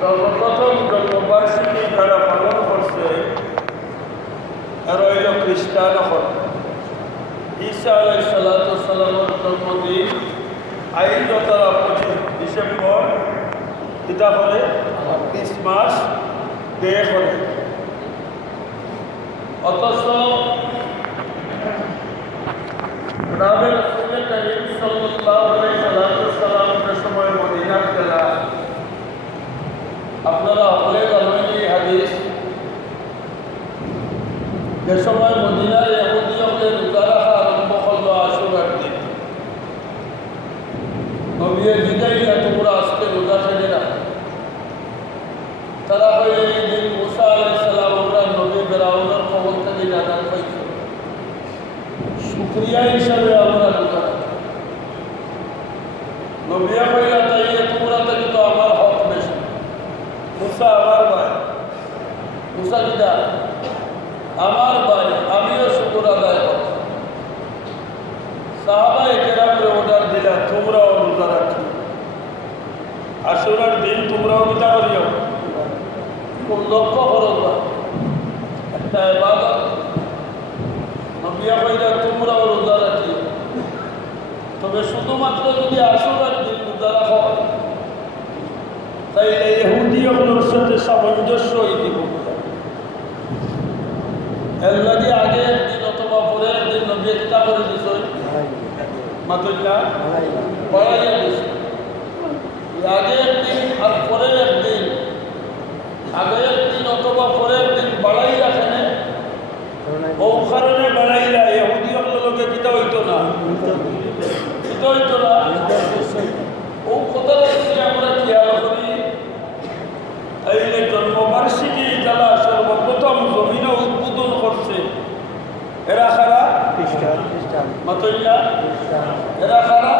সর্বপ্রথম জন্মবার্ষিকী যারা পালন করছে আর হইল খ্রিস্টান হল ঈসা আলাইহিস সালামের জন্মদিন আইল তারা 25 ডিসেম্বর এটা করে ক্রিসমাস ডে করে। অথচ রাবে রাসূল করিম সাল্লাল্লাহু আলাইহি সাল্লামের সময় মদিনা গেলা। আপনারা সকলে জানেন এই হাদিস, যে সময় মদিনার ইহুদিয়তে রোজা রাখা আরম্ভ করলো আশুরার দিন। নবী জিগাইলা তোমরা আজকে রোজা ছেড়ে না। তারা হইলে এই দিন মুসা আলাইহিস সালাম আমরা নবী ফেরাউনের খবর থেকে জানার পাইছি, শুকরিয়া হিসাবে আমরা রোজা রাখি। নবিয়া কইলা তাইলে তোমরা থেকে তো আমার হক বেশি। মুসা আমার ভাই, মুসা দিদা আমার ভাই, আমিও শুকর আদায় করব। সাহাবায়ে কেরামরে অর্ডার দিলা তোমরাও রোজা রাখি, আশুরার দিন তোমরাও কিতা করিও, খুব লক্ষ্য করো একটা ইবাদত। নবিয়া কইলা তোমরাও রোজা রাখি, তবে শুধুমাত্র যদি আশুরার দিন রোজা রাখো তাইলে ইহুদিয়গুলোর সাথে সামঞ্জস্য দিব। এর লাগে আগে একদিন অথবা পরে একদিন নবী কিতা করে দিছ মাতুল্লাহ বাড়াইয়া দিছ। আগে একদিন আর পরে একদিন, আগে একদিন অথবা পরে একদিন বাড়াই রাখেন। ও কারণে বাড়াইলা ইহুদিয়গুলোকে কিতা হইতো না, কিতা হইতো না। ও কথা দেখছি আমরা খেয়াল করি। এইলে জন্মবার্ষিকী যারা সর্বপ্রথম জমিনে উদ্বোধন করছে এরা খারা খ্রিস্টান, মাতইয়া এরা খারা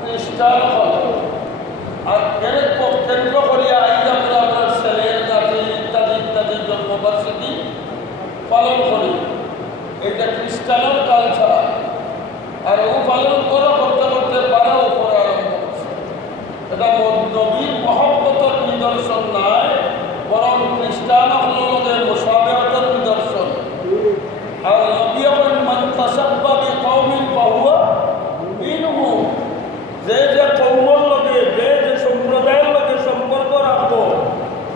খ্রিস্টান হল। আর এর কেন্দ্র করিয়া আইয়া আমরা ছেলের জাতি ইত্যাদি ইত্যাদি জন্মবার্ষিকী পালন করি। এটা খ্রিস্টানের কালচার। আর ও পালন করতে করতে বাড়াও করা আরম্ভ করছে। এটা নবীর মহব্বতের নিদর্শন নয়, বরং খ্রিস্টান হলের মুসাবেহাতের নিদর্শন। আর নবী মান তাসাব্বা বিকওমিন ফাহুয়া মিনহুম, যে যে কওমের লগে যে যে সম্প্রদায়ের লগে সম্পর্ক রাখবো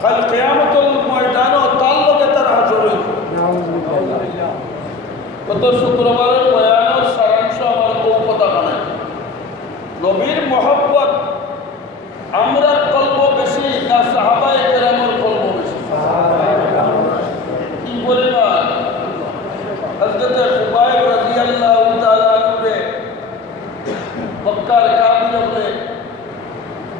কাল কিয়ামতের ময়দানে তার লগে তার হাজির হইব। গত শুক্রবারের বয়ানের সারাংশ আমার কোন কথা কানে, নবীর মহব্বত আমরা কল্প বেশি না সাহাবায়ে কেরামের কল্প বেশি? কি পরিমাণ! হযরত খুবাইব রাদিয়াল্লাহু তাআলা আনহু মক্কার কাফিরকে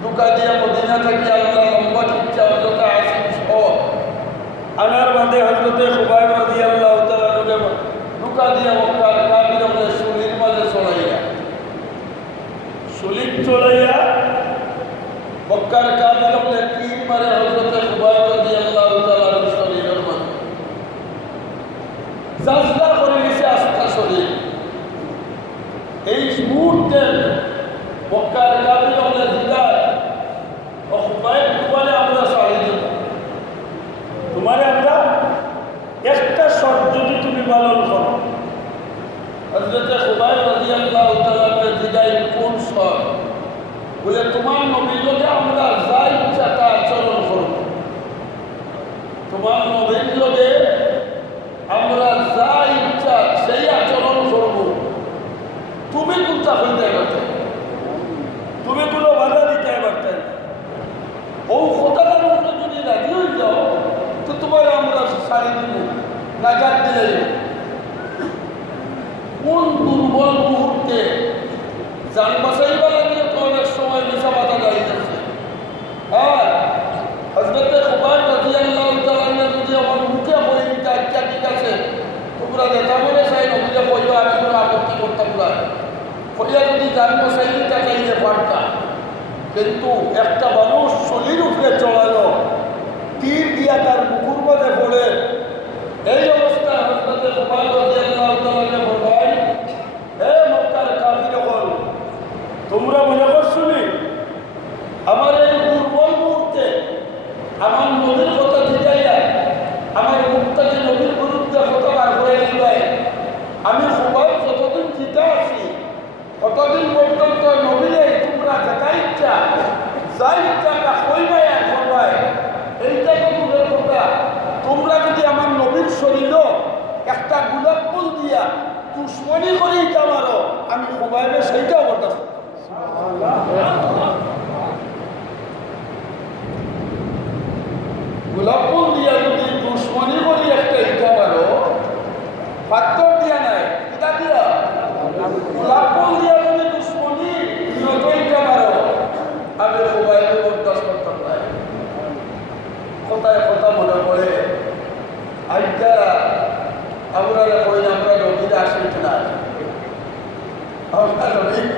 দুকা দিয়া মদিনা থেকে আল্লাহ লম্বা কিচ্ছা হযরত আসিফ সহ আনার বাদে হযরত খুবাইব রাদিয়াল্লাহু তাআলা আনহু দুকা দিয়া মক্কার কাফিরকে সুলির মাঝে চড়াইয়া, সুলির চড়াইয়া মক্কার কাফিরকে তীর মারে হযরত খুবাইব রাদিয়াল্লাহু তাআলা শরীরের মধ্যে সাজদা করে নিছে আস্থা শরীর। এই মুহূর্তে মক্কার কাফিরকে জিগায় ও খুবাইব তোমারে আমরা ছাড়ি দেব, তোমারে আমরা একটা শর্ত যদি তুমি পালন করো। হযরত খুবাইব রাদিয়াল্লাহু তাআলা জিগায় কোন শর্ত? বলে তোমার নবীর লোকে আমরা যা ইচ্ছা তা আচরণ করব, তোমার নবীর লোকে আমরা যা ইচ্ছা সেই আচরণ করব। তুমি কোনটা হইতে পারতে, তুমি কোনো বাধা দিতে পারতে না। ও কথাটার উপরে যদি রাজি হয়ে যাও তো তোমার আমরা সারি দিব, নাজাত দিলে। কোন দুর্বল মুহূর্তে জান বাঁচাইবা লাগিয়ে তো অনেক সময় মিশা বাধা দাঁড়িয়েছে। হ্যাঁ, হযরত খুবাইব রাদিয়াল্লাহু তাআলা যদি আমার মুখে বলে দিতে আচ্ছা ঠিক আছে তোমরা যেটা মনে চাই নবীকে কইবা, আমি কোনো আপত্তি করতাম না। কইয়া যদি জান বাঁচাইলে তা চাইলে পারতা, কিন্তু একটা মানুষ শরীর উপরে চড়ালো, তীর দিয়া তার মুখের মধ্যে পড়ে। এই অবস্থায় হযরত খুবাইব রাদিয়াল্লাহু তাআলা বলেন, হে মক্কার কাফিরগণ, তোমরা মনে করছো আমার এই দুর্বল মুহূর্তে শরীর একটা গোলাপ ফুল দিয়া দুশ্মনী করে এটা মারো, আমি মোবাইলে সেইটাও বলতেছি। গোলাপ ফুল দিয়া যদি দুশ্মনী করি একটা ইটা মারো, পাত্তর দিয়া নাই, এটা দিয়া গোলাপ ফুল দিয়া যদি দুশ্মনী যত ইটা মারো, আমি মোবাইলে বলতেছি নাই। কথায় কথা মনে পড়ে, আজকা আমরা কই আমরা নবীর আশিক না, আমরা নবীর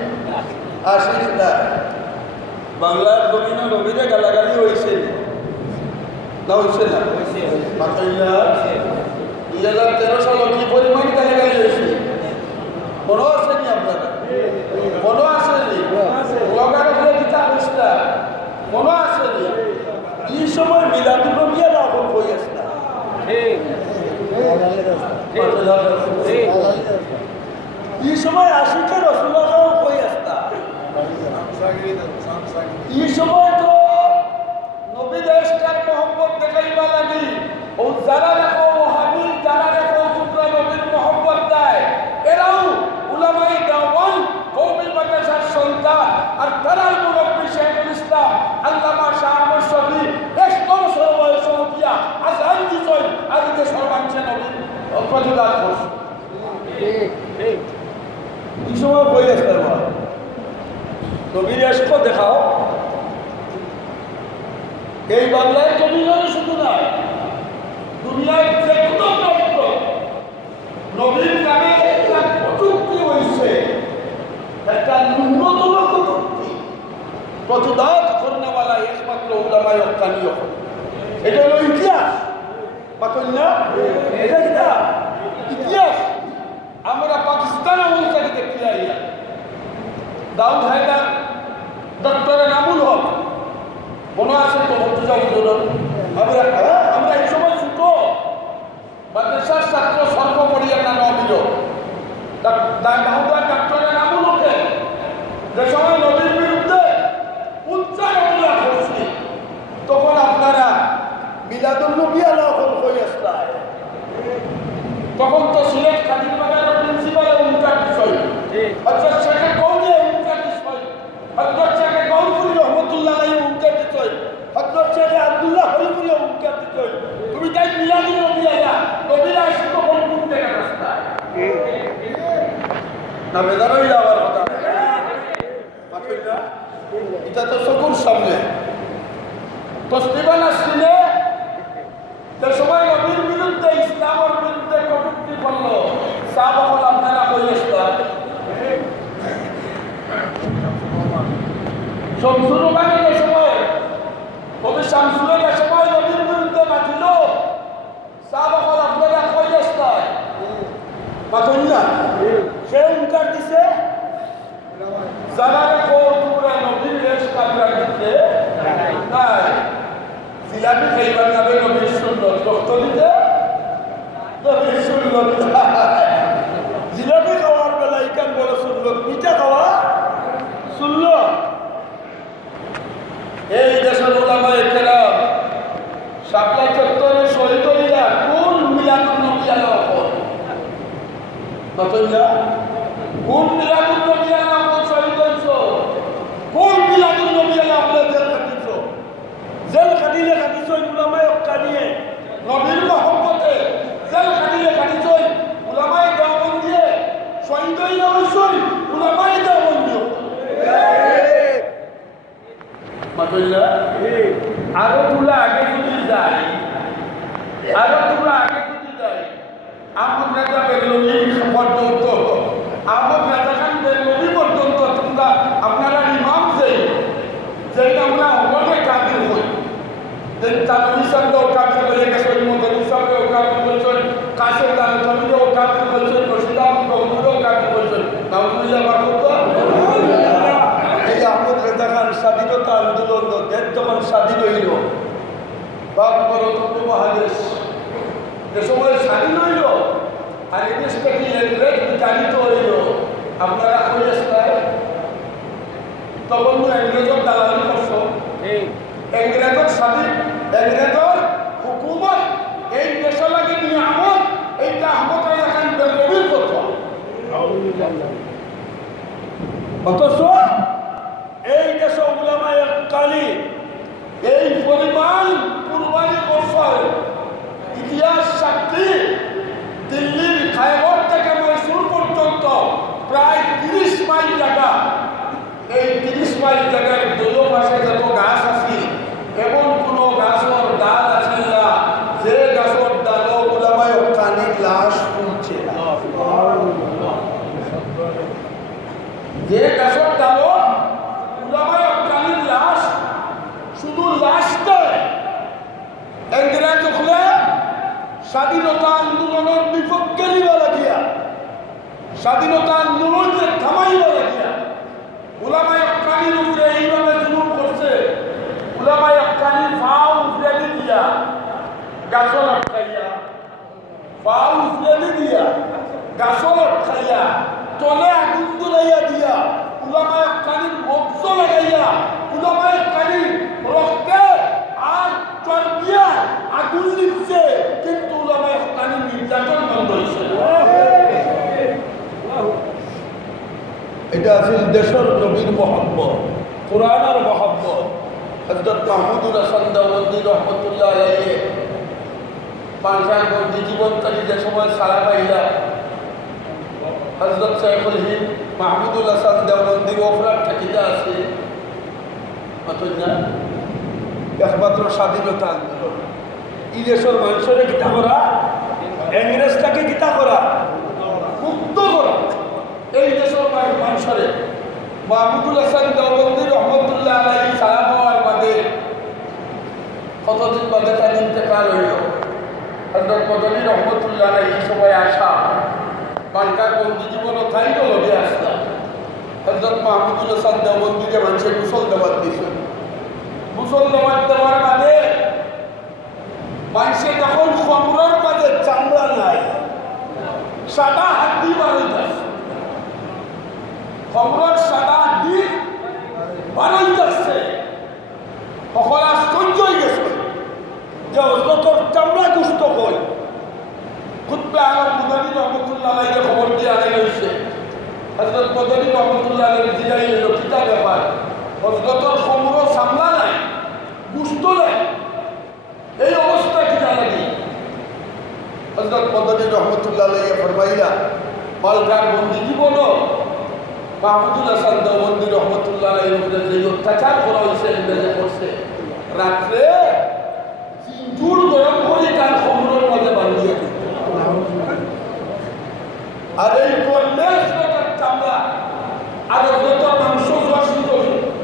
আশিক না। বাংলার জমিনে নবীরে গালাগালি হয়েছে না, হয়েছে না? 2013 সালে কি পরিমাণ গালাগালি হয়েছে মনে আসেনি আপনারা? মনে আসেনি? ব্লগার হলে কিতাব হয়েছিল মনে আসেনি? এই সময় মিলাদুল নবী লাভন হয়ে আসছে। এই সময় আশিকের রসুল্লাহ হয়ে আসতা। এই সময় তো নবী দেশটার মোহাম্মদ দেখাইবা লাগি ও যারা দেখো ওহাবি, যারা দেখো তোমরা নবীর মোহাম্মদ দেয়, এরাও উলামায়ে দেওবন্দ কওমি মাদ্রাসার সন্তান, আর তারাই মুরব্বী শেখুল ইসলাম আল্লামা শাহ আহমদ শফী একদম সর্ববয়স দিয়া আজান দিছই আর যে সর্বাংশে নবীর প্রতিবাদ করছে। এই সময় বই আসতে নবীর এসক দেখাও। এই বাংলায় জমিনে শুধু না, দুনিয়ায় যে কোনো তত্ত্ব নবীর নামে একটা কটূক্তি হয়েছে, একটা ন্যূনতম কটূক্তি প্রতিবাদ করনেওয়ালা একমাত্র উলামায়ে হক্কানি। এটা হলো ইতিহাস, পাতল না? এটা কিনা ইতিহাস। আমরা পাকিস্তান আমল থেকে দেখতে যাই, দাউদ হায়দার, ডক্টর এনামুল হক মনে আছে তো? আমরা এই সময় ছোট মাদ্রাসার ছাত্র সর্বোপরি একটা নাম দিল ডক্টর এনামুল হকে, যে সময় নবীর বিরুদ্ধে উচ্চারণা করছি, তখন আপনারা মিলাদুল নবী আলাহল হয়ে আসতায়। তখন তো সিলেট খাদিম বাজারের প্রিন্সিপাল উনকার বিষয়, হযরত শেখ কৌমিয়া উনকার বিষয়, হযরত শেখ গৌরপুরি রহমতুল্লাহ আলাইহি উনকার বিষয়, হযরত শেখ আব্দুল্লাহ হরিপুরি উনকার বিষয়। তুমি তাই মিলাদুল নবী আলা নবীর আশিক কোন কোন দেখা রাস্তায় না বেদারই যাওয়ার কথা। এটা তো চকুর সামনে তসলিমা নাসরিনে যে সময় নবীর বিরুদ্ধে, ইসলামের বিরুদ্ধে কটূক্তি করল, সাহাবাগণ আপনারা কই আসতাম? শামসুর রহমানের যে সময়, কবি শামসুরের যে সময় নবীর বিরুদ্ধে মাতিল, সাহাবাগণ আপনারা কই আসতাম? মাতন না, সে উনকার দিছে, যারা দেখো তোমরা নবীর রেশ কামরা দিতে নাই, জিলাপি খাইবার নামে নবীর সুন্নত রক্ত দিতে, নবীর সুন্নত জিলাপি খাওয়ার বেলা ইকান বড় সুন্নত, পিঠা খাওয়া সুন্নত। এই দেশের ওলামায়ে কেরাম শাপলা চত্বরে শহীদ হইয়া কোন মিলাদুল নবী আলাহ বাতইয়া, কোন মিলাদুল নবী আলাহ শহীদ হইছ, কোন মিলাদুল নবী আলাহ আপনার জেল খাটিছ, জেল খাটিলে খাটিছ উলামায়ে হক্কানিয়ে নবীর মহব্বতে, জেল খাটিলে খাটিছ উলামায়ে দেওবন্দ দিয়ে, শহীদ হইয়া হইছ উলামায়ে দেওবন্দ। বাতইয়া আরো তুলা আগে যদি যাই, আরো তুলা আগে যদি যাই, আহমদ রাজা বেরলভী পর্যন্ত, আহমদ রাজা খান বেরলভী পর্যন্ত তোমরা আপনারা ইমাম যে আমরা অনেক কাবির হই, যে তানভী সাহেবও কাবির হয়ে গেছে, মদনী সাহেবও কাবির হয়েছেন, কাশেম দানতনিও কাবির হয়েছেন, রশিদ আহমদ গৌরও কাবির হয়েছেন। নাউজুবিল্লাহ বাকুত। এই আহমদ রাজা খান স্বাধীনতা আন্দোলন দেশ যখন স্বাধীন হইল, ভারতবর্ষ উপমহাদেশ যে সময় স্বাধীন হইল, আর এই দেশটা কি বিতাড়িত হইল, আপনারা কই আসতায়? তখন ইংরেজের দালালি করছ, ইংরেজের স্বাধীন, ইংরেজের হুকুমত এই দেশে লাগে নিয়ামত, এইটা আমাদের এখন বেগবির কথা। অথচ এই দেশে উলামায়ে কালি এই পরিমাণ কুরবানি করছে। ইতিহাস সাক্ষী, দিল্লির খায়বর থেকে মহীশূর পর্যন্ত প্রায় 30 মাইল জায়গা, এই 30 মাইল জায়গার দুই পাশে যত গাছ আছে এমন কোন গাছের ডাল আছে না যে গাছের ডাল উলামায়ে কালির লাশ ফুলছে না। যে গাছের ডাল উলামায়ে কালির লাশ শুধু লাশ নয়, ইংরেজ হলে স্বাধীনতা আন্দোলনের বিপক্ষে নিবা লাগিয়া, স্বাধীনতা আন্দোলনকে থামাইবা লাগিয়া উলামায়ে কালির উপরে এইভাবে জুলুম করছে। উলামায়ে কালির ফাও উপরে দিয়া গাছল আটকাইয়া, ফাও উপরে দিয়া গাছল আটকাইয়া, তলে আগুন জ্বলাইয়া দিয়া উলামায়ে কালির বক্স লাগাইয়া উলামায়ে কালির রক্তে আর চর্বিয়া আগুন লিখছে, কিন্তু উলামায়ে কালির নির্যাতন বন্ধ হয়েছে। এটা আছে দেশের নবীর মহব্বত, কোরআনের মহব্বত। হযরত মাহমুদুল হাসান দেওবন্দি রহমতুল্লাহ আলাইহি পাঞ্জাবী জীবনকালী যে সময় সারা পাইলা হযরত শাইখুল হিন্দ মাহমুদুল হাসান দেওবন্দি ওফরাত থাকিতে আছে একমাত্র স্বাধীনতা আন্দোলন। এই দেশের মানুষের গীতা করা, ইংরেজটাকে গীতা করা, মুক্ত করা। এই দেশের মানুষের মাহমুদুল হাসান দেওবন্দি রহমতুল্লাহ আলাইহি সারা পাওয়ার বাদে কতদিন বাদে তার ইন্তেকাল হইল। হযরত মদনী রহমতুল্লাহ আলাইহি সবাই আসা বাংলার বন্দি জীবন থাইল লগে আসলা। হযরত মাহমুদুল হাসান দেওবন্দিকে মানুষের গোসল দেওয়ার দিয়েছেন। গোসল দেওয়ার বাদে মানুষের যখন খমরের মাঝে চামড়া নাই, সাদা হাড্ডি বারোই যাচ্ছে, খমরের সাদা হাড্ডি বারোই যাচ্ছে, সকল আশ্চর্য হয়ে গেছে যে হযরতর চামড়া গুস্ত কই। খুতবে আলম মদনী রহমতুল্লাহ আলাইহি খবর দিয়ে আনে হয়েছে। হযরত মদনী রহমতুল্লাহ আলাইহি জিলাই লক্ষিতা ব্যাপার, হযরতর খমর সামলা নাই, গুস্ত নাই, এই অবস্থা কি জানি। হযরত মদনী রহমতুল্লাহ আলাইহি ফরমাইলা মালকার বন্দি জীবন মাহমুদুল হাসান দেওবন্দি রহমতুল্লাহ আলাইহির উপরে যে অত্যাচার করা হয়েছে, ইংরেজে করছে, রাত্রে চিঞ্চুর গরম করে তার খমরের মধ্যে বান্ধিয়ে দিত। আর এই চামড়া আর যত মাংস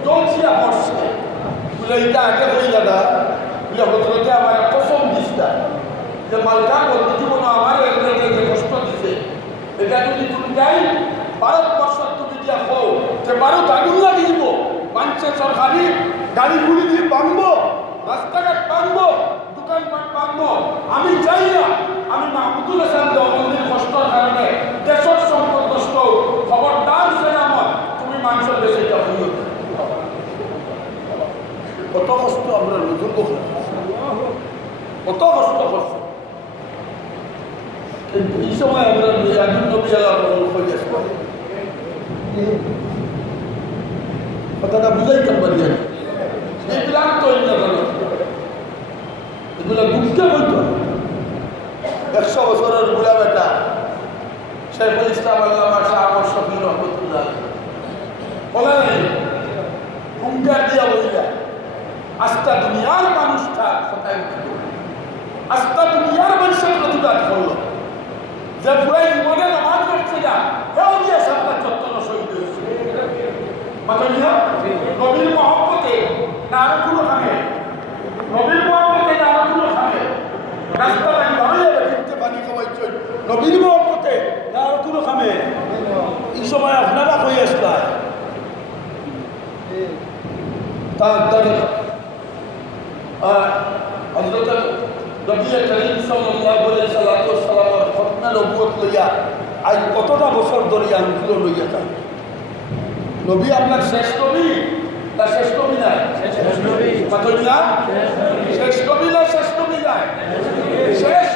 জলছিয়া পড়ছে বলে এইটা আগে হয়ে যাবে বলে হজরতে আমার কসম দিস্তা যে মালকা বন্ধু জীবন আমার যে কষ্ট দিছে এটা যদি তুমি যাই ভারতবর্ষের তুমি দিয়া হও যে ভারত আগুন লাগিয়ে দিব, মানুষের সরকারি গাড়িগুলি দিয়ে বাঁধবো, রাস্তাঘাট বাঁধবো, দোকানপাট বাঁধবো। আমি চাই না আমি মাহমুদুল হাসান দেওবন্দির কষ্টর কারণে দেশের সম্পদ নষ্ট, খবরদার সে আমার তুমি মানুষের দেশে যা হইও। কত কষ্ট আমরা বুজুর্গ কত কষ্ট করছে, কিন্তু এই সময় আমরা একজন নবী আল্লাহ হয়ে আসবো কথাটা বুঝাইতে পারি। এইবিলাক তো এগুলো দুঃখে বলতো 100 বছরের বুড়া বেটা শাইখুল ইসলাম আল্লামা শাহ আহমদ শফি রহমতুল্লাহ বলেন হুঙ্কার দিয়া বলিয়া আস্তা দুনিয়ার মানুষটা কোথায় উঠল, আস্তা দুনিয়ার মানুষের প্রতিবাদ করলো যে পুরাই জীবনে নামাজ পড়ছে না কেউ দিয়ে সাতটা চত্বর শহীদ হয়েছে। নবীর মহব্বতে না আরো কোনো খাবে, নবীর মহব্বতে না আরো কোনো খাবে, রাস্তা পানি ভালো যাবে কিন্তু পানি খাওয়াইছে নবীর মহব্বতে না আরো কোনো খাবে। এই সময় আপনারা হয়ে আসলাম তার হযরত নবী করিম সাল্লাল্লাহু আলাইহি সাল্লামের খতনা নবুয়ত লইয়া আজ কতটা বছর ধরে আন্দোলন লইয়া যায়। নবী আপনার শেষ নবী না শেষ নবী নাই? শেষ নবী। শেষ নবী না শেষ নবী নাই? শেষ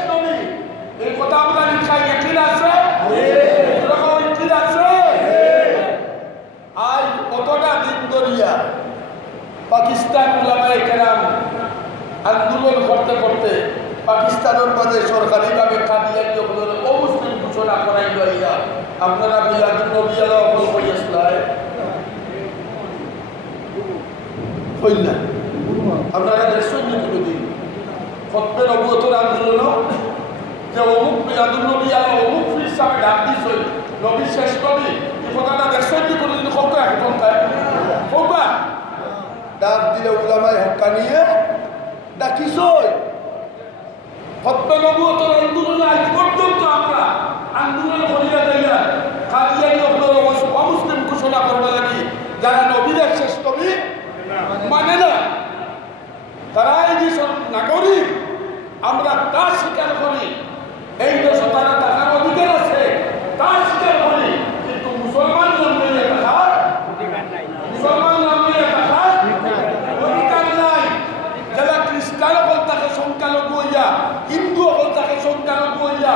পাকিস্তানের মাঝে সরকারিভাবে কাদিয়ানি হলের অমুসলিম ঘোষণা করাই লইয়া আপনারা মিলাদুন নবী আলা অকল করিয়াছিলেন হইল না আপনারা দেখছেন না কোনোদিন খতমে নবুয়তের আন্দোলন যে অমুক মিলাদুন নবী আলা অমুক ফির সামনে ডাক দিছিল নবী শেষ নবী এই কথাটা দেখছেন না কোনোদিন খবর এখন তাই খবর ডাক দিলে উলামায়ে হক্কানিয়ে ডাকিছই খতমে নবুয়তের আন্দোলনে আজ পর্যন্ত আমরা আন্দোলন করিয়া যাইয়া কাদিয়ানি হলের অমুসলিম ঘোষণা করবে লাগি যারা নবীর শেষ নবী মানে না তারা এই যে নাগরিক আমরা তা স্বীকার করি এই দেশে তারা টাকার অধিকার আছে তা স্বীকার করি কিন্তু মুসলমান নামে মুসলমান নামে অধিকার নাই যারা খ্রিস্টান হল তাকে সংখ্যালঘু হইয়া হিন্দু হল তাকে সংখ্যালঘু হইয়া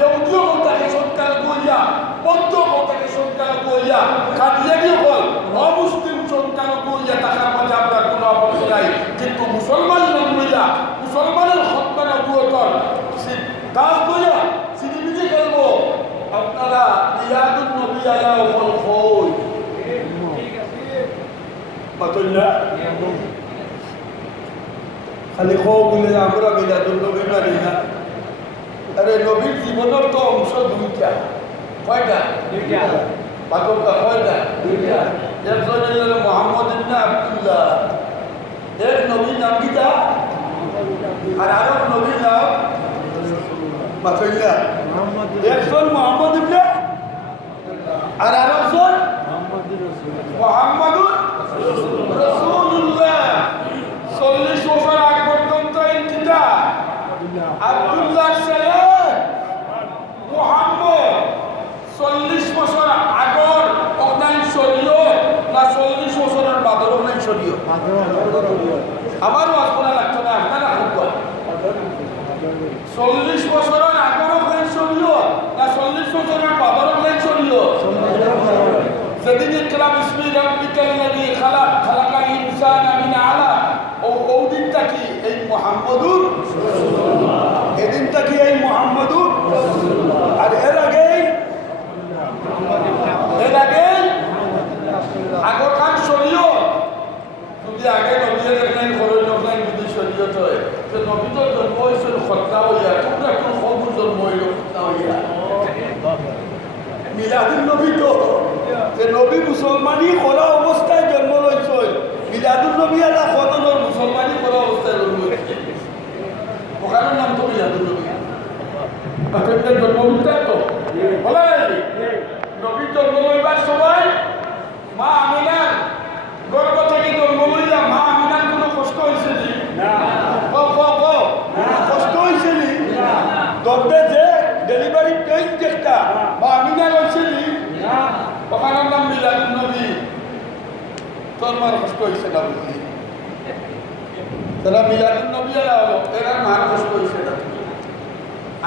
ইহুদি হল তাকে সংখ্যালঘু হইয়া বৌদ্ধ হল তাকে সংখ্যালঘু হইয়া কাদিয়ানি হল অমুসলিম সংখ্যালঘু হইয়া টাকার মাঝে আমরা কোনো আপত্তি নাই কিন্তু মুসলমান নাম লইয়া মুসলমানের খতমে নবুয়তর দাস বইয়া সিনেমিতে খেলব আপনারা মিলাদুন নবী আলা ওয়াল খোল পাতলা খালি খো বলে আমরা মিলাদুন নবী মানি না আরে নবীর জীবনের তো অংশ দুইটা কয়টা দুইটা বাককা কয়টা দুইটা একজন হলেন মুহাম্মদ ইবনে আব্দুল্লাহ এক নবীর নাম কিটা আর আরেক নবীর নাম মাসাইল্লাহ একজন মুহাম্মদ ইবনে আর আরেকজন মুহাম্মাদুর রাসূলুল্লাহ 40 বছর আগ পর্যন্ত ইন্তিজা আব্দুল্লাহ ছেলে মুহাম্মদ 40 বছর আগর অকনাইন শরীয় না 40 বছরের বাদর অকনাইন শরীয় আমার ওয়াজ করা লাগতো না আপনারা খুব 40 বছরের আগর অকনাইন শরীয় না 40 বছরের বাদর অকনাইন শরীয় যেদিন ইকরা বিসমি রাব্বিকাল্লাযী খালাক খালাকাল ইনসানা মিন আলাক ও দিনটা কি এই মুহাম্মাদুর রাসূলুল্লাহ এই দিনটা কি এই মুহাম্মাদুর রাসূলুল্লাহ আর এর আগে আগরকান শরীয়ত যদি আগে নবীর দেখলেন খরচ নকলেন যদি শরীয়ত হয় তো নবী তো জন্ম হয়েছিল খতনা হইয়া তোমরা কোন খবর জন্ম হইল খতনা হইয়া মিলাদুন নবী তো যে নবী মুসলমানি করা অবস্থায় জন্ম লইছিল মিলাদুন নবী আলা খতনের মুসলমানি করা অবস্থায় জন্ম হয়েছে ওখানের নাম তো মিলাদুন নবী আপনাদের জন্মভূমিটা তো বলা যায়নি নবী জন্ম লইবার সময় মা আমিনার গর্ভ থেকে জন্ম লইয়া মা আমিনার কোনো কষ্ট হয়েছে না কষ্ট হয়েছে দরদে যে ডেলিভারি পেইন যেটা মা আমিনার হয়েছে ওখানের নাম মিলাদুন নবী তোর মার কষ্ট হয়েছে না বুঝলি তারা মিলাদুন নবী এরা হলো এরা মার কষ্ট হয়েছে না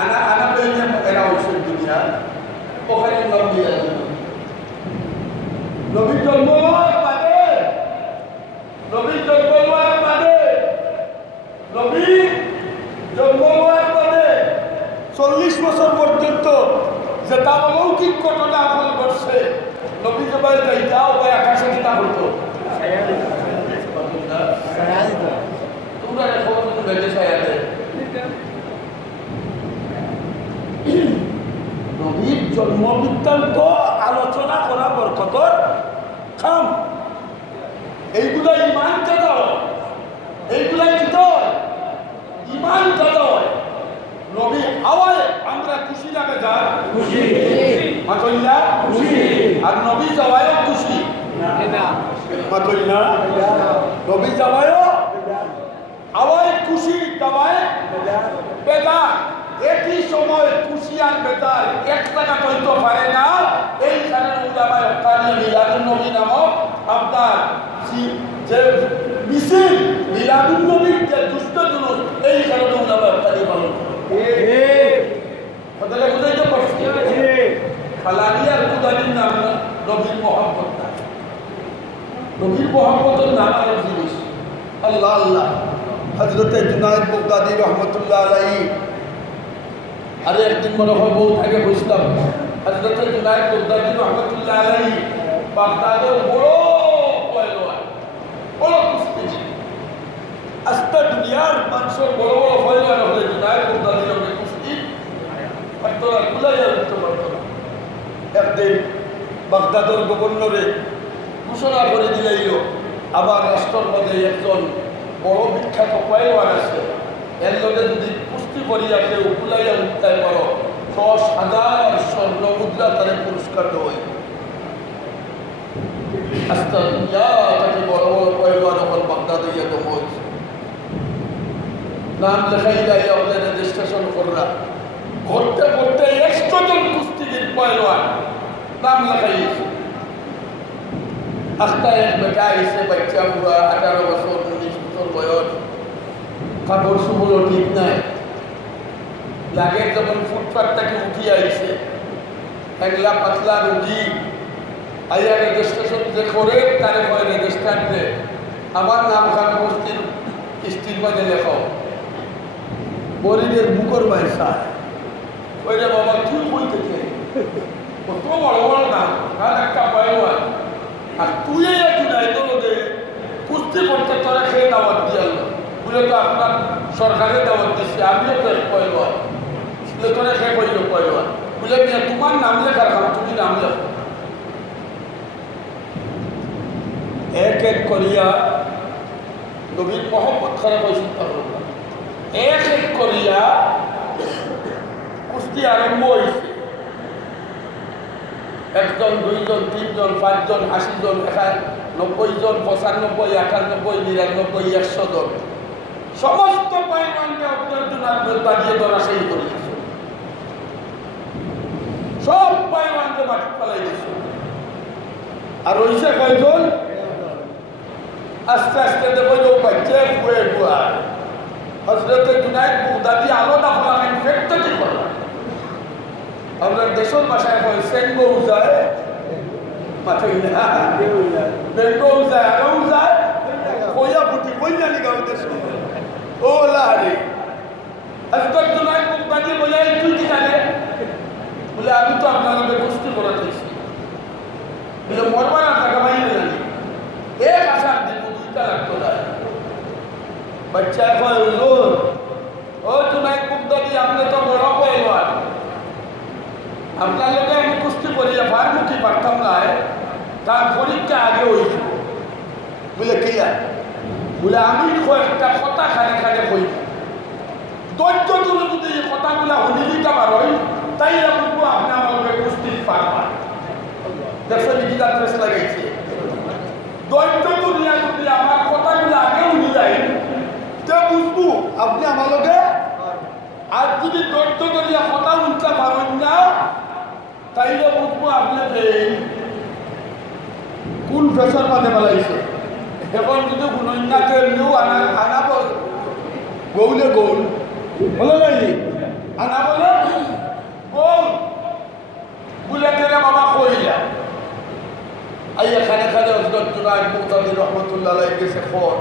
আনা পেইনে এরা হয়েছে দুনিয়া ওখানে নাম মিলাদুন নবী জন্ম হওয়ার বাদে নবী জন্ম হওয়ার বাদে 40 বছর পর্যন্ত যেটা অলৌকিক ঘটনা এখন ঘটছে নবী জবাই যাইতাও বা আকাশে যেটা হতো তোমরা খবর বেঁচে ছায়াতে নবীর জন্ম বৃত্তান্ত আলোচনা করা বরকতর কাম এইগুলা ইমান কাদর এইগুলা কিতর ইমান কাদর নবী আওয়ায় আমরা খুশি লাগে যার খুশি মাতইলা খুশি আর নবী যাওয়ায় খুশি না মাতইলা নবী যাওয়ায় আওয়ায় খুশি যাওয়ায় বেদা একই সময় খুশি আর বেদার এক টাকা হইতে পারে না এই কারণে উলামায়ে হক্কানি মিলাদুন নবী নামক আপনার যে মিছিল মিলাদুন নবীর যে দুষ্ট জুলুস এই কারণে উলামায়ে হক্কানি পালন কথাটা বুঝাইতে পারছি খালানিয়ার খুদানির নাম নবীর মোহাম্মদ না নবীর মোহাম্মদের নাম আর জিনিস আল্লাহ আল্লাহ হযরত হজরত জুনায়েদ বাগদাদী রহমতুল্লাহ আলাইহি আরে একদিন মনে হয় বহুত আগে বুঝলাম হজরত জুনায়েদ বাগদাদী রহমতুল্লাহ আলাইহি বাগদাদের বড় পয়লওয়ান বড় কুস্তিগীর আস্তা দুনিয়ার মানুষের বড় বড় পয়লওয়ান হলে জুনায়েদ বাগদাদীর লগে কুস্তি আর তোরা কুলাইয়া উঠতে পারত না। একদিন বাগদাদের গভর্নরে ঘোষণা করে দিলাইল আবার রাষ্ট্রের মধ্যে একজন বড় বিখ্যাত পয়লওয়ান আছে এর লগে যদি কুস্তি করিয়া কেউ কুলাইয়া উঠতে পারো 10,000 স্বর্ণ মুদ্রা তারে পুরস্কার দেওয়া আস্তা দুনিয়া তাকে বড় বড় পয়লওয়ান হল বাগদাদে ইয়া তো হয়েছে নাম লেখাই যায় আমাদের রেজিস্ট্রেশন কররা ঘুরতে ঘুরতে 100 জন কুস্তিগীর পয়লওয়ান নাম লেখাইছে আস্তা এক বেটা এসে বাচ্চা পুরা 18 বছর 19 বছর বয়স কাপড় সুগুলো ঠিক নাই লাগে যখন ফুটপাথটাকে উঠিয়ে আইছে একলা পাতলা রুগী আইয়া রেজিস্ট্রেশন যে করে তারে হয় রেজিস্ট্রান্টে আমার নাম খান বস্তির স্ত্রীর মাঝে লেখাও বরিদের বুকর মাইসা ওই রে বাবা তুই বলতে কত বড় বড় নাম আর একটা পয়লওয়ান আর তুই জুনায়েদ লোকে কুস্তি করতে তোরা খেয়ে দাওয়াত দিয়ে বলে তো আপনার সরকারের দাওয়াত দিচ্ছে আমিও তো পয়লওয়ান বলে তোরা খেয়ে কইল পয়লওয়ান বলে মিয়া তোমার নাম লেখার কারণ তুমি নাম লেখো এক এক করিয়া নবীর মহব্বত খারাপ হয়েছে এক এক করিয়া কুস্তি আরম্ভ হয়েছে 1 জন 2 জন 3 জন 5 জন 80 জন 90 জন 95 98 99 100 জন সমস্ত পয়লওয়ানকে আপনার জন্য বাজিয়ে ধরা সেই করে দিয়েছে সব পয়লওয়ানকে মাটি ফেলাই দিয়েছে আর ওইসে কয়জন আস্তে আস্তে দেখো যে বাচ্চা বুয়ে বুয়া হজরত জুনায়েদ বাগদাদী আলাদা ফলামেন ফেক্টরি করল আমরা দেশের ভাষায় হয় সেঙ্গো উজায় মাথায় না বেঙ্গো উজায় আর উজায় কইয়া ফুটি কইয়া নি গাও দেশ ও লাহারি হজরত জুনায়েদ বাগদাদী বলে তুই কি জানে বলে আমি তো আপনাদের কুস্তি করাতেছি বলে মরবার আর টাকা পাইনি জানি এক আসার দিন 2টা লাগতো না বাচ্চা কয় হুজুর ও জুনায়েদ বাগদাদী আপনি তো বড় পয়লওয়ান আপনার লোকে আমি কুস্তি করিয়া ফার্মুখী পারতাম না তার পরীক্ষা আগে হয়েছিল বলে কিয়া বলে আমি একটা কথা খানে খানে কই ধৈর্য তুলে যদি এই কথাগুলা শুনি দিতে পারই তাই বলবো আপনি আমার লোকে কুস্তি পারবেন দেখো নিকিতা প্রেস লাগাইছে ধৈর্য তুলিয়া যদি আমার কথাগুলো আগে শুনি যায় তে বুঝবো আপনি আমার লোকে আর যদি ধৈর্য করিয়া কথা শুনতে পারেন না তাইলে বুঝবো আপনি কোন ফেসর মাঝে বেলাইছে এখন যদি গুণন্যাকে নিয়েও আনা গৌলে গৌল বলো নাই আনা বলে গৌল বুলে থেকে বাবা কইলা আইয়া খানে খানে হজরত জুনায়েদ বাগদাদী রহমতুল্লাহ আলাইহি গেছে খর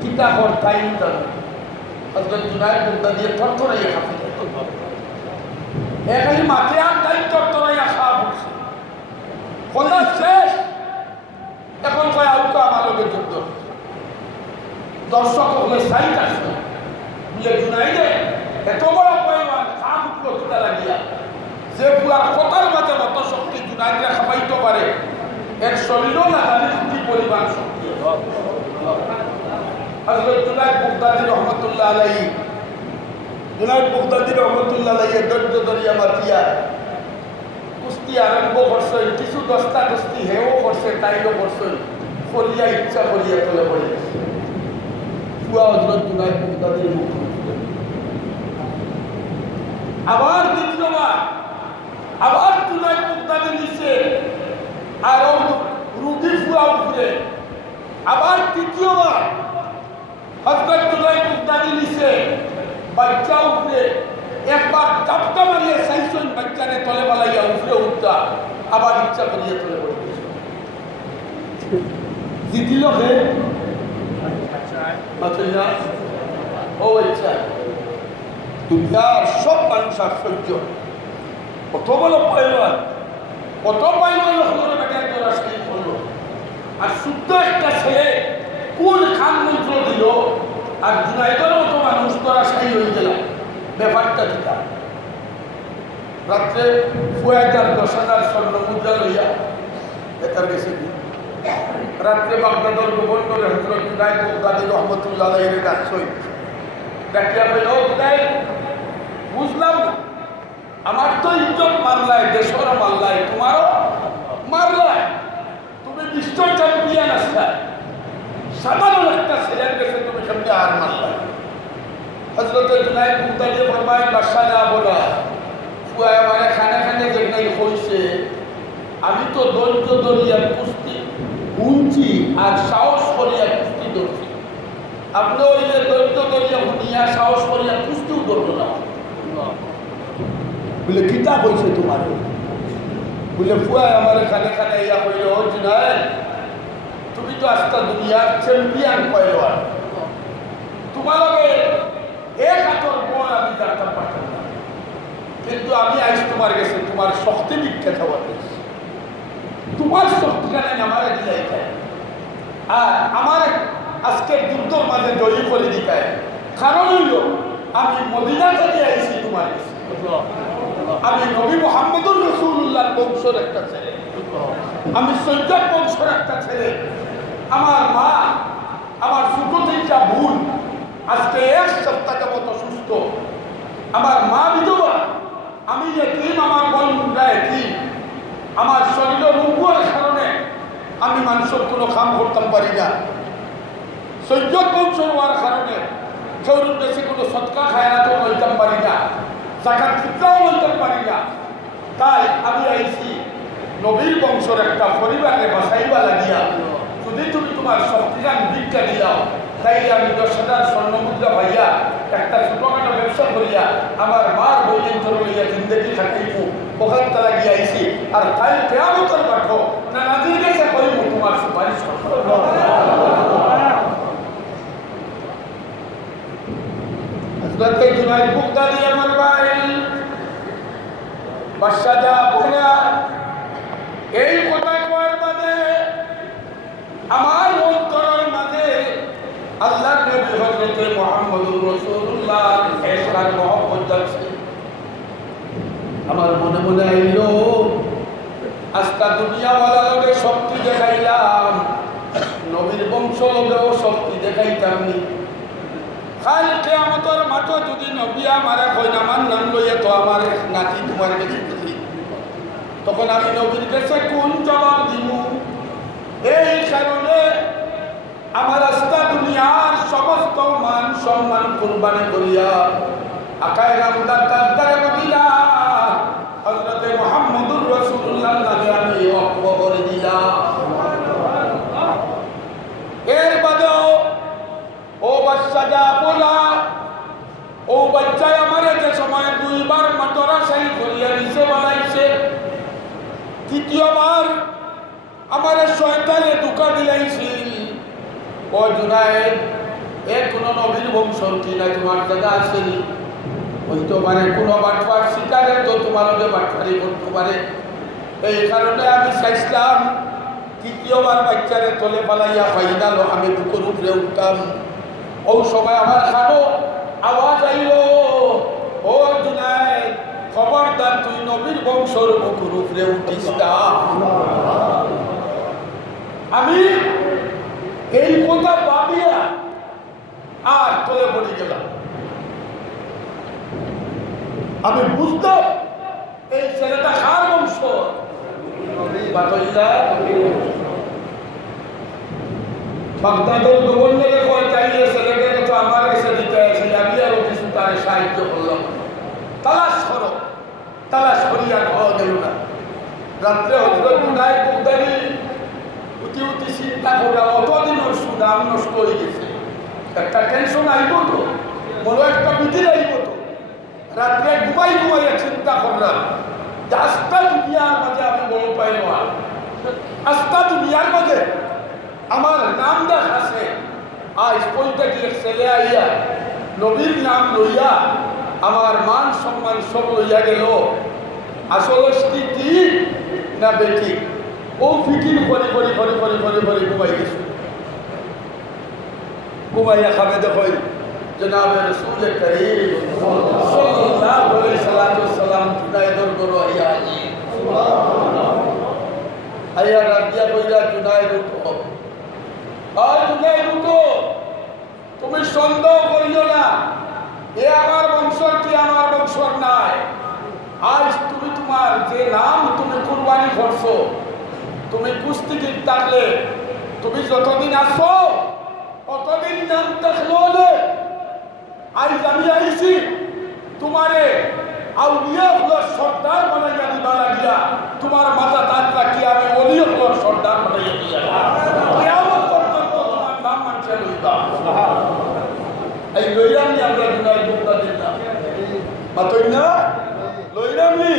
কিতা খর তাই না হজরত জুনায়েদ বাগদাদী থরথরাইয়া খাতে এখানে মাঠে আর তাই থরথরাইয়া খাওয়া পড়ছে খোলা শেষ এখন কয় আউট আমার লোকে যুদ্ধ দর্শক হলে সাইট আসবে বুঝলে জুনায়েদে এত বড় পয়লওয়ান খা উঠলো কিতা লাগিয়া যে পুরা কথার মাঝে মতো শক্তি জুনায়েদরা খাপাইতে পারে এর শরীরও না জানি কি পরিমাণ শক্তি হযরত জুনায়েদ বাগদাদী রহমতুল্লাহ আলাইহি জুনায়েদ বাগদাদী রহমতুল্লাহ আলাইহি ধৈর্য ধরিয়া মাতিয়া কুস্তি আরম্ভ করছে কিছু দস্তা কুস্তি হেও করছে তাইও করছে করিয়া ইচ্ছা করিয়া তোলে পড়ে গেছে পুয়া হযরত জুনায়েদ বাগদাদীর মুখ আবার দ্বিতীয়বার আবার জুনায়েদ বাগদাদী নিচে আর রুগী ফুয়া উপরে আবার তৃতীয়বার হযরত জুনায়েদ বাগদাদী নিচে বাচ্চা উপরে একবার চাপটা মারিয়ে সাইসন বাচ্চারে তলে বালাইয়া উপরে উঠতা আবার ইচ্ছা করিয়া তলে পড়ে গেছে জিতিল হে মাতুল না ও ইচ্ছা দুনিয়ার সব মানুষ আশ্চর্য কত বড় পাইলওয়ান কত পাইলওয়ান হলো বেটা তোরা সেই করলো আর শুদ্ধ একটা ছেলে কোন খান মন্ত্র দিল আর জুনাইদের মতো মানুষ তোরা সেই হয়ে গেল ব্যাপারটা দিতা রাত্রে 10,000 স্বর্ণ মুদ্রা লইয়া এটার গেছে রাত্রে বাগদাদের গভর্নর হজরত জুনাইদ বাগদাদি রহমতুল্লাহ আলাইহির ডাকছই ডাকিয়া বলল জুনাইদ বুঝলাম না আমার তো ইজ্জত মারলায় দেশের মারলায় তোমারও মারলায় তুমি বিশ্ব চ্যাম্পিয়ন আসলা সাধারণ একটা ছেলের কাছে তুমি সামনে আর মারলায় হজরত জুনাইদ বাগদাদি ফরমায় বাদশা না বলা ফুয়ায় মানে খানে খানে যেখানে হয়েছে আমি তো দৈর্য দরিয়া কুস্তি উঞ্চি আর সাহস করিয়া কুস্তি ধরছি আপনি ওই যে দৈর্য দরিয়া হুনিয়া সাহস করিয়া কুস্তিও ধরল না বলে কিতা হয়েছে তোমার বলে ফুয়ায় আমার খানে খানে ইয়া হইল জুনাইদ তুমি তো আজকা দুনিয়ার চ্যাম্পিয়ন পয়লওয়ান তোমার লগে এক হাতর বল আমি জানতে পারতাম না কিন্তু আমি আজ তোমার গেছে তোমার শক্তি বিখ্যাত হওয়ার গেছে তোমার শক্তিখানে আমার দিলাই যায় আর আমার আজকের যুদ্ধর মাঝে জয়ী করে দিতায় কারণ হইল আমি মদিনা থেকে আইছি তোমার কাছে আমি নবী মুহাম্মদুর রাসূলুল্লাহর বংশের একটা ছেলে আমি সৈয়দ বংশের একটা ছেলে আমার মা আমার ছোট তিনটা বোন আজকে এক সপ্তাহ যাবত অসুস্থ আমার মা বিধবা আমি এতিম আমার বোনরা এতিম আমার শরীরের রোগের কারণে আমি মানুষের কোনো কাম করতাম পারি না সৈয়দ বংশ হওয়ার কারণে কেউ বেশি কোনো সৎকা খায়রাতও লইতাম পারি না জাকাত ফিতরাও লইতাম পারি না তাই আমি আইছি নবীর বংশের একটা পরিবারকে বাঁচাইবা লাগিয়া যদি তুমি তোমার শক্তিগান ভিক্ষা দিয়াও তাইলে আমি 10,000 স্বর্ণ মুদ্রা পাইয়া একটা ছোটখাটো ব্যবসা করিয়া আমার মার বৈজন্তর লইয়া জিন্দগি খাটাইব ওখান তারা গিয়ে আইছি আর তাই কেয়ামতের পাঠো না নাজির গেছে করিব তোমার সুপারিশ হযরত জুনাইদ বাগদাদি আমার ভাই বাদশা বলা এই কথা কয়ার মাঝে আমার অন্তরের মাঝে আল্লাহর নবী হযরত মুহাম্মদুর রাসূলুল্লাহ এশার মহব্বত জাগছে আমার মনে মনে আইল আজকা দুনিয়া ওয়ালাকে শক্তি দেখাইলাম নবীর বংশ লোকেও শক্তি দেখাইতাম নি কাল কিয়ামতের মাঠে যদি নবী আমারে কই না মান নাম লইয়া তো আমার নাতি তোমার কাছে দিছি তখন আমি নবীর কাছে কোন জবাব দিব এই কারণে আমার আস্তা দুনিয়ার সমস্ত মান সম্মান কুরবানি করিয়া আকায় রামদার তাজদারে মদিনা হযরত মুহাম্মদুর রাসূলুল্লাহ নামে আমি ওয়াকফ করে দিলাম এর বাদেও ও বাদশা বলা ও বাচ্চায় আমারে যে সময় 2 বার মাদ্রাসায় করিয়া নিচে বানাইছে তৃতীয়বার আমারে শয়তানে ধোঁকা দিলাইছিল ও জুনাইদ এ কোনো নবীর বংশর কিনা তোমার জায়গা আসেনি হইতে পারে কোনো বাটপার শিকারে তো তোমার বাটপারি করতে পারে এই কারণে আমি চাইছিলাম তৃতীয়বার বাচ্চারে তলে পালাইয়া ফাইনাল আমি বুকের উপরে উঠতাম ও সময় আমার খানো আওয়াজ আইল ও জুনাইদ খবরদার তুই নবীর বংশর বুকের উপরে উঠিস না আমি এই কথা ভাবিয়া আর তলে পড়ে গেলাম আমি বুঝতাম এই ছেলেটা কার বংশ বাগদাদের গভর্নরে কয় চাইলে ছেলেটাকে তো আমার কাছে দিতে আসে আমি আরো কিছু তার সাহায্য করলাম তালাশ করো তালাশ করিয়া খাওয়া গেল না রাত্রে হযরত জুনাইদ বাগদাদি উঠি উঠি চিন্তা করা অতদিনের সুদাম নষ্ট হয়ে গেছে একটা টেনশন আইব তো বড় একটা বিধির আইব তো রাত্রে ঘুমাই ঘুমাইয়া চিন্তা করলাম যে আস্তা দুনিয়ার মাঝে আমি বড় পাইলাম আস্তা দুনিয়ার মাঝে আমার নাম দেখ আছে আজ পলিটেকনিক ছেলে আইয়া নবীর নাম লইয়া আমার মান সম্মান সব লইয়া গেল। আসলে স্থিতি না বেটি ও ফিকির করে করে করে করে করে করে ঘুমাই গেছে। ঘুমাইয়া খাবে দেখো জনাবে রাসূল করিম সাল্লাল্লাহু আলাইহি সাল্লাম জুনায়েদর গরো আইয়া আজি আইয়া রাতিয়া কইরা জুনায়েদ উঠো, আর জুনায়েদ উঠো, তুমি সন্দেহ করিও না এ আমার বংশর কি আমার বংশর নাই। আজ তুমি তোমার যে নাম তুমি কুরবানি করছো, তুমি কুস্তিগির থাকলে তুমি যতদিন আসো অতদিন নাম থাকলো। আজ আমি আইছি তোমারে আউলিয়া হলো সর্দার বানাইয়া দিবা লাগিয়া, তোমার মাথা তাজ রাখিয়া আমি অলি হলো সর্দার বানাইয়া দিয়া কিয়ামত পর্যন্ত তোমার নাম মানছে লইবা। এই লইরাম নি আমরা দুনাই মুক্তা দিলাম মাতই না লইরাম নি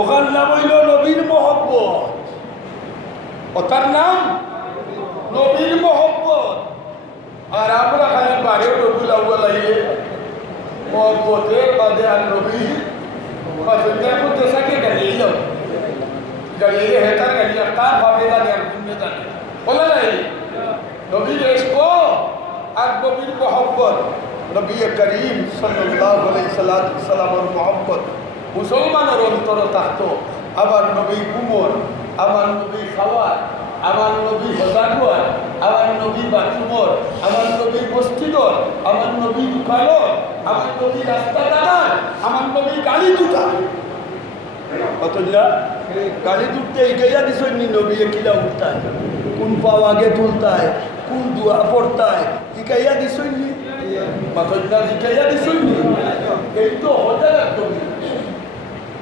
ওখান নাম হইল নবীর মহব্বত। ওটার নাম নবীর মহব্বত। আর আমরা খালি বাড়ি রবিউল আউয়াল আইলে মহব্বতের বাদে আর নবী দুনিয়া को जैसा कि गलील गलील है तर गलील का भावेला ने दुनिया जाने बोला नहीं नबी इसको আর নবীর মহব্বত নবী করিম সাল্লাল্লাহু আলাইহি সাল্লামের মহব্বত মুসলমানের অন্তরে থাকতো। আমার নবী উমর, আমার নবী খাওয়ার, আমার নবী হজাগুয়ার, আমার নবী বাথরুমর, আমার নবী মসজিদর, আমার নবী দোকানর, আমার নবী রাস্তাঘাটার, আমার নবী গাড়ি দুটা কতটা গাড়ি দুটতে এগিয়ে দিছনি নবী কিলা উঠতায়, কোন পাও আগে তুলতায়, কোন দুয়া পড়তায় শিখাইয়া দিছনি কতটা শিখাইয়া দিছনি। এই তো হতে লাগতো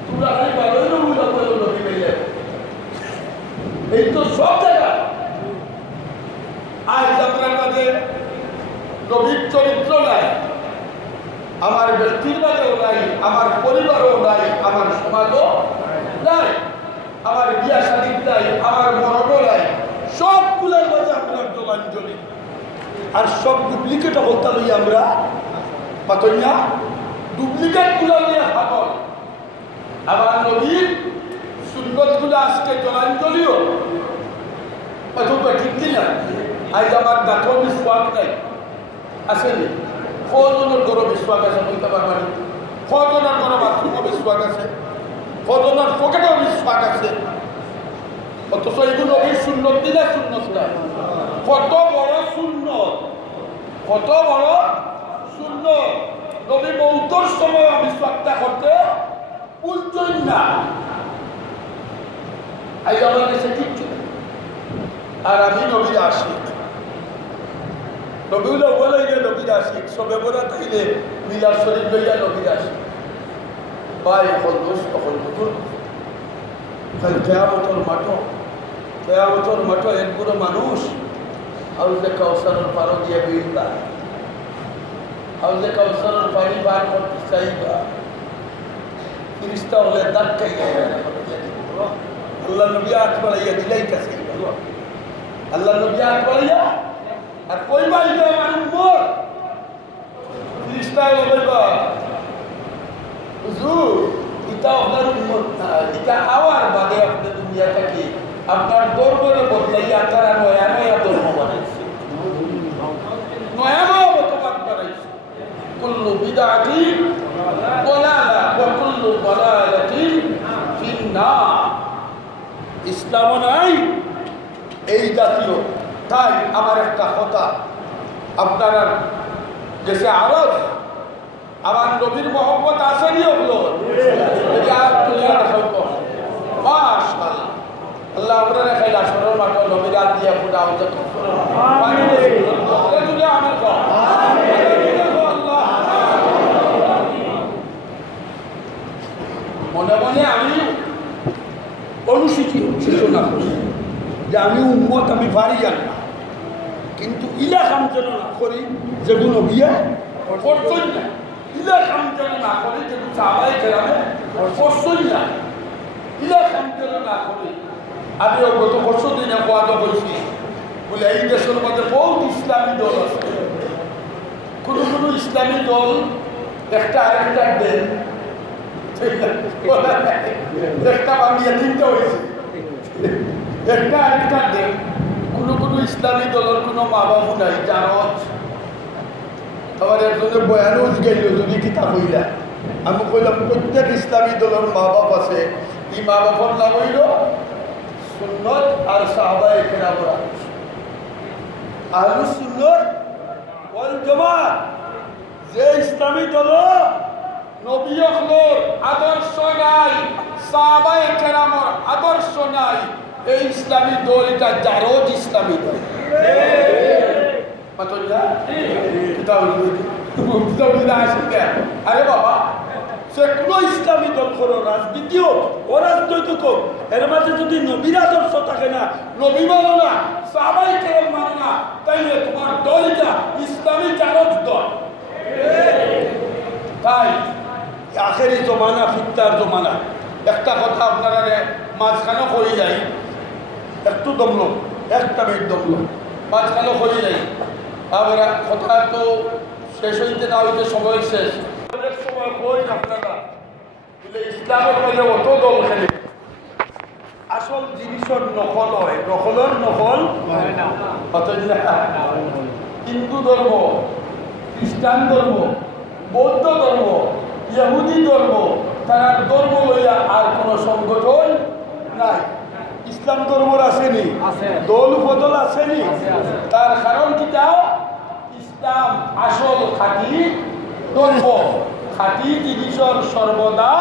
তোমরা খালি ভালোই নবুলা বলো নবী মেলে এই তো সব জায়গা। আজ আপনার মাঝে নবীর চরিত্র নাই, আমার ব্যক্তির মাঝেও নাই, আমার পরিবারও নাই, আমার সমাজও নাই, আমার বিয়া শাদী নাই, আমার মরণও নাই। সবগুলোর মাঝে আপনার জবাঞ্জলি আর সব ডুপ্লিকেট হত্যা লই আমরা পাতইয়া ডুপ্লিকেট গুলো নিয়ে ভাবল। আমার নবীর সুন্নত গুলো আজকে জলাঞ্জলিও অথবা ঠিক কিনা। আজ আমার গাঠো বিশ্বাস নাই আসেনি, কজনের গরো বিশ্বাস আছে বলতে পারবেন, কজনের গরো বাথরুমও বিশ্বাস আছে, কজনের পকেটেও বিশ্বাস আছে। অথচ এগুলো নবীর সুন্নত দিলে সুন্নত না। কত বড় সুন্নত, কত বড় সুন্নত। নবী মৌতর সময় বিশ্বাসটা করতে বুঝছেন না। আজ আমার কাছে কিচ্ছু আর আমি নবীর আশিক। নবীল বলাইলে নবীর আশিক, সবে বলা তাইলে মিলাদ শরীফ লইয়া নবীর আশিক। ভাই এখন দোষ তখন বুঝুন কাল কেয়ামতের মাঠো, কেয়ামতের মাঠো এক বুড়ো মানুষ হাউজে কাউসারের পারো দিয়ে বিলবা, হাউজে কাউসারের পানি বার করতে চাইবা, ফিরিস্তা হলে ধাক্কাই আল্লাহ নবী আট বাড়াইয়া দিলাই কাছে, আল্লাহ নবী আট বাড়াইয়া আর কই বাড়িতে মানুষ মোর ফিরিস্তা বলবা হুজুর এটা আপনার উম্মত না, এটা আওয়ার বাদে আপনি দুনিয়া থাকি আপনার দরবারে বদলাইয়া তারা নয়া নয়া ধর্ম বানাইছে, নয়া নয়া মতবাদ বানাইছে। কুল্লু বিদআতিন দালালা ওয়া কুল্লু দালালাতিন ফিন্নার। ইসলাম নাই এই জাতীয়। তাই আমার একটা কথা, আপনারা দেশে আরব আমার নবীর মহব্বত আসেনি ওগুলো মাশাআল্লাহ। আল্লাহ আমরা খাইলা সরল মাঠ নবীর আদ দিয়া পুরা হতে পানি তুলে আমার মনে মনে আমি অনুসূচনা করি যে আমি উম্মত, আমি পারি জানি না, কিন্তু ইলা কাম যেন না করি যেগুলো বিয়ে করছই না, ইলা কাম যেন না করি যেগুলো সাহাবায়ে কেরামে করছই না, ইলা কাম যেন না করি। আমি গত বছর দিনে ওয়াদা করেছি বলে এই দেশের মধ্যে বহুত ইসলামী দল আছে, কোনো কোনো ইসলামী দল একটা আরেকটা দেন, একটা বানিয়ে তিনটা হয়েছে, একটা আরেকটা দেন। কোনো কোনো ইসলামী দলের কোনো মা বাবু নাই জানত। আবার একজনের বয়ানও গাইল যদি কিতাব হইলা, আমি কইলাম প্রত্যেক ইসলামী দলের মা বাপ আছে, এই মা বাবার নাম হইল সুন্নত আর সাহাবায়ে কেরামরা, আহলুস সুন্নাত ওয়াল জামাত। যে ইসলামী দল নবী হলোর আদর্শ নাই, সাহাবায়ে কেরামর আদর্শ নাই, এই ইসলামী দল এটা জারজ ইসলামী দল। আরে বাবা, সে কোনো ইসলামী দল করো, রাজনীতিও অরাজনৈতিক হোক, এর মাঝে যদি নবীর আদর্শ থাকে না, নবী মানো না, সাহাবায়ে কেরাম মানো না, তাইলে তোমার দলটা ইসলামী জারজ দল। তাই আখেরি জমানা, ফিতনার জমানা। একটা কথা আপনারা মাঝখানে হয়ে যায়, একটু দমলো, একটা মিনিট দমলো, মাঝখানে হয়ে যায়। আমরা কথা তো শেষ হইতে না হইতে সময় শেষ। অনেক সময় কই আপনারা বলে ইসলামের মধ্যে অত দল খেলে, আসল জিনিসের নকল হয়, নকলের নকল হয় না। হিন্দু ধর্ম, খ্রিস্টান ধর্ম, বৌদ্ধ ধর্ম, ইহুদি ধর্ম, তারা ধর্ম লইয়া আর কোনো সংগঠন নাই। ইসলাম ধর্মর আসেনি, দল উপদল আসেনি। তার কারণ কিটা? ইসলাম আসল খাঁটি ধর্ম, খাঁটি জিনিসের সর্বদা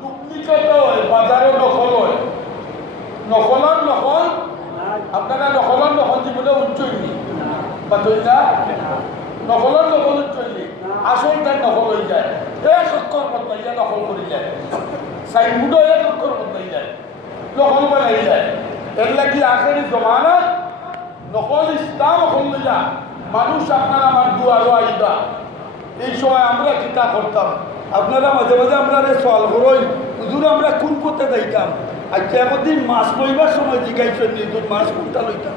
ডুপ্লিকেট হয়, বাজারে নকল হয়। নকলের নকল, আপনারা নকলের নকল জীবনে উচ্চইনি বা তৈরা নকলের নকল উচ্চইনি, আসলটা নকল হয়ে যায়। এক অক্ষর বদলাইয়া নকল করে যায়, সাইনবোর্ডও এক অক্ষর বদলাই যায়, নকল বানাই যায়। এর লাগি আখেরি জমানাত নকল ইসলাম হল যা মানুষ আপনার আমার দুয়ারও আইবা। এই সময় আমরা কিতা করতাম, আপনারা মাঝে মাঝে আমরা সওয়াল করই, হুজুর আমরা কোন করতে যাইতাম। আচ্ছা একদিন মাছ লইবার সময় জিজ্ঞাসা হুজুর মাছ কোনটা লইতাম,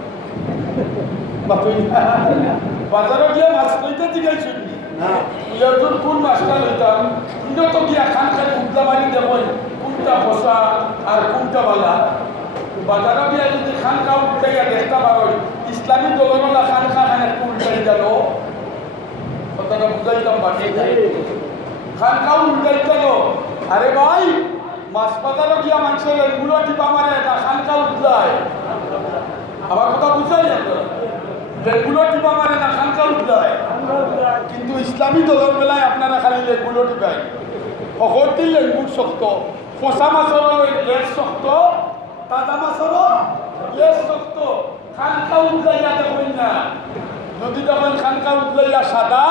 বাজারে গিয়ে মাছ লইতে জিজ্ঞাসা হুজুর কোন মাছটা লইতাম। কিন্তু তো গিয়া খান খান উদ্দা মারি দেখেন কোনটা ফসা আর কোনটা বালা। বাজারে গিয়া যদি খান খা উঠাইয়া দেখতে পারেন, ইসলামী দলনলা খান খা খান একটু উল্টাই গেল, কথাটা বুঝাইতাম বাকি খান খা উল্টাই গেল। আরে ভাই, মাছ বাজারে গিয়া মানুষের এগুলো টিপা মারে না, খান খা উঠলায়। আমার কথা বুঝাই আপনার, লেগুলো টিপা মারে না, খান খা উঠলায়। কিন্তু ইসলামী দলের বেলায় আপনারা খালি লেগুলো টিপাই। অকর্তি লেগুর শক্ত, ফসা মাছেরও লেজ শক্ত, তাজা মাছেরও লেজ শক্ত। খানকা উঠলাইয়া দেখুন না, যদি দেখেন খানকা উঠলাইয়া সাদা,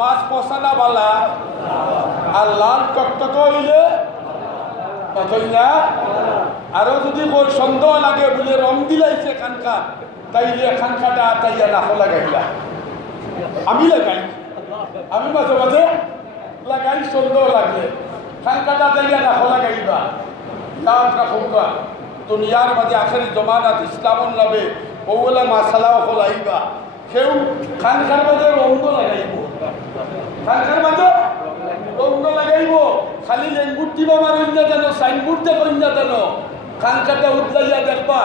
মাছ পচানা বালা, আর লাল টকটক হইলে না। আরো যদি সন্দেহ লাগে বলে রং দিলাইছে খানকা, তাইলে খানকাটা আতাইয়া নাখ লাগাইলা। আমি লাগাই, আমি মাঝে মাঝে লাগাই, সন্দেহ লাগলে খানকাটা আতাইয়া নাখ লাগাইবা। ইয়াদ রাখুকা, দুনিয়ার মাঝে আখেরি জমানাত ইসলামর নামে ওগুলা মাসালাও খোলাইবা। কেউ খানকার মাঝে রঙ্গ লাগাইব, খানকার মাঝে রঙ্গ লাগাইব, খালি লেঙ্গুর দিবা মারেন না জানো, সাইনবোর্ড দেখেন না জানো, খানকাটা উঠলাইয়া দেখবা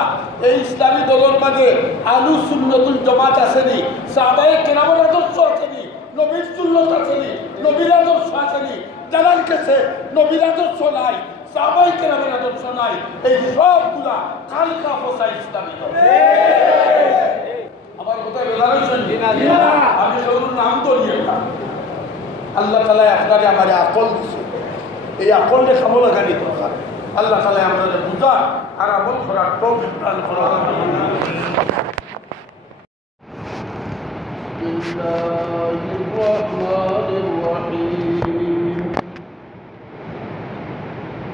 এই ইসলামী দলের মাঝে আলু সুন্নতুল জামাত আসেনি, সাহাবায়ে কেরামের আদর্শ আসেনি, নবীর সুন্নত আসেনি, নবীর আদর্শ আসেনি। জানার কাছে নবীর আদর্শ নাই, সাহাবায়ে কেরামের আদর্শ নাই, এই সবগুলা খানকা ফসা ইসলামী দল। আমার কথা বেলার আমি সবুর নাম তো নিয়ে আল্লাহ তালা আপনারে আমার আকল দিছে, এই আকলকে খাবো লাগানি দরকার। আল্লাহ তালা আমাদের বুঝা আর আমল করার তৌফিক দান করুন।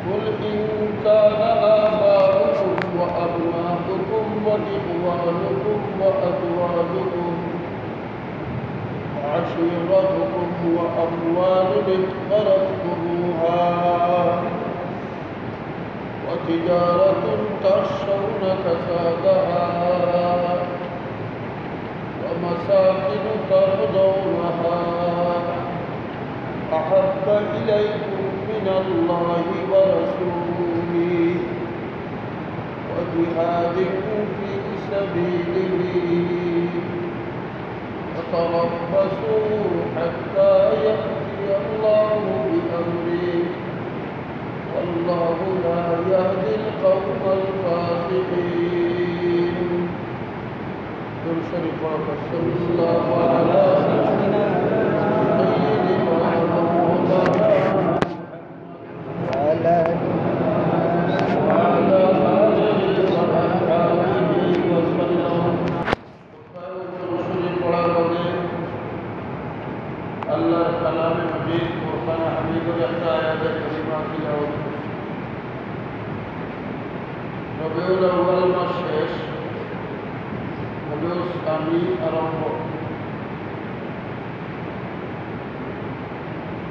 قل إن كان آباؤكم وأبناؤكم وإخوانكم وأزواجكم وعشيرتكم وأموال اقترفتموها وتجارة تخشون كسادها ومساكن ترضونها أحب إليكم من الله ورسوله وجهاد في سبيله فتربصوا حتى يأتي الله بأمره والله لا يهدي القوم الفاسقين. صلى الله على سيدنا وعلى آله وصحبه وسلم. আল্লাহর কালামে মজিদ কোরআনে হামিদের একটা আয়াতে কারিমা তিলাওয়াত করছি। রবিউল আউয়াল মাস শেষ, রবিউল সানি আরম্ভ।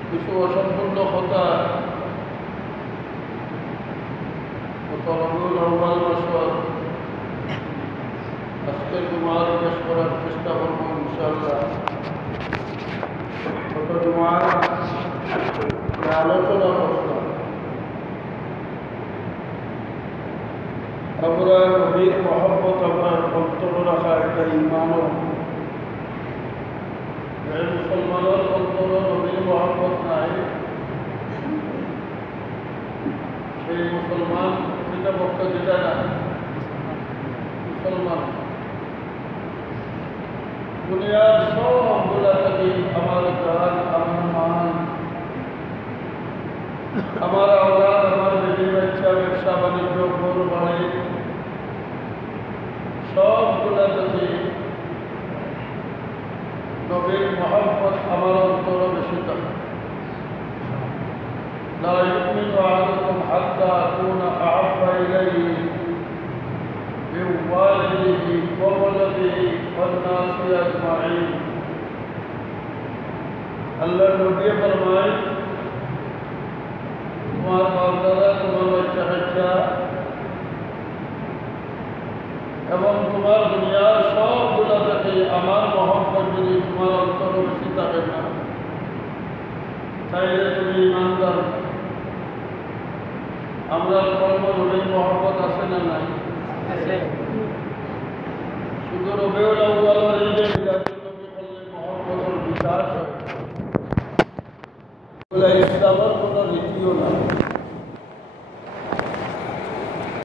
কিছু অসম্পূর্ণ কথা গত রবিউল আউয়াল মাসের আজকের জুমার পেশ করার চেষ্টা করব ইনশাআল্লাহ। গত জুমার আলোচনা করলাম আমরা নবীর মহব্বত আমরা অন্তর রাখা একটা ইমানও। যে মুসলমানের অন্তর নবীর মহব্বত নাই সেই মুসলমান যেটা পক্ষ যেটা না মুসলমান। দুনিয়ার সবগুলা থেকে আমার জান, আমার মান, আমার আওলাদ, আমার বেটি বাচ্চা, ব্যবসা বাণিজ্য, ঘর বাড়ি সবগুলা থেকে নবীর মহব্বত আমার অন্তর বেশি থাকে। لا يؤمن أحدكم حتى أكون أحب إليه من والده وولده والناس أجمعين. আল্লাহ নবী ফরমায় তোমার বাপ দাদা, তোমার বাচ্চা কাচ্চা এবং তোমার দুনিয়ার সবগুলা থেকে আমার মহব্বত যদি তোমার অন্তর বেশি থাকে না তাইলে তুমি ইমানদার। আমরা কর্ম নবীর মহব্বত আছে না নাই? শুধু রবিউল আউয়ালের ঈদে মিলাদুন নবী করলে মহব্বতের বিকাশ হয়, ইসলামের কোনো রীতিও নাই।